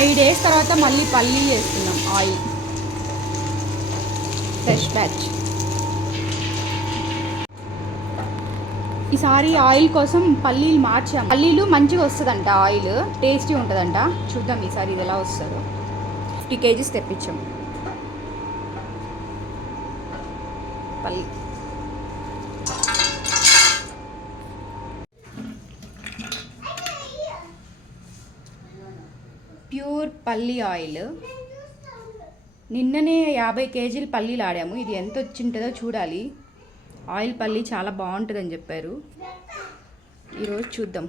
5 days తర్వాత మళ్ళీ పల్లి వేస్తున్నాం ఆయిల్, ఫ్రెష్ బ్యాచ్. ఈసారి ఆయిల్ కోసం పల్లీలు మార్చాం. పల్లీలు మంచిగా వస్తుందంట, ఆయిల్ టేస్టీ ఉంటుందంట. చూద్దాం ఈసారి ఇది ఎలా వస్తుందో. 50 kgs తెప్పించాం పల్లి. ప్యూర్ పల్లి ఆయిల్. నిన్ననే 50 kgs పల్లీలు ఆడాము. ఇది ఎంత వచ్చింటుందో చూడాలి. ఆయిల్ పల్లి చాలా బాగుంటుందని చెప్పారు. ఈరోజు చూద్దాం.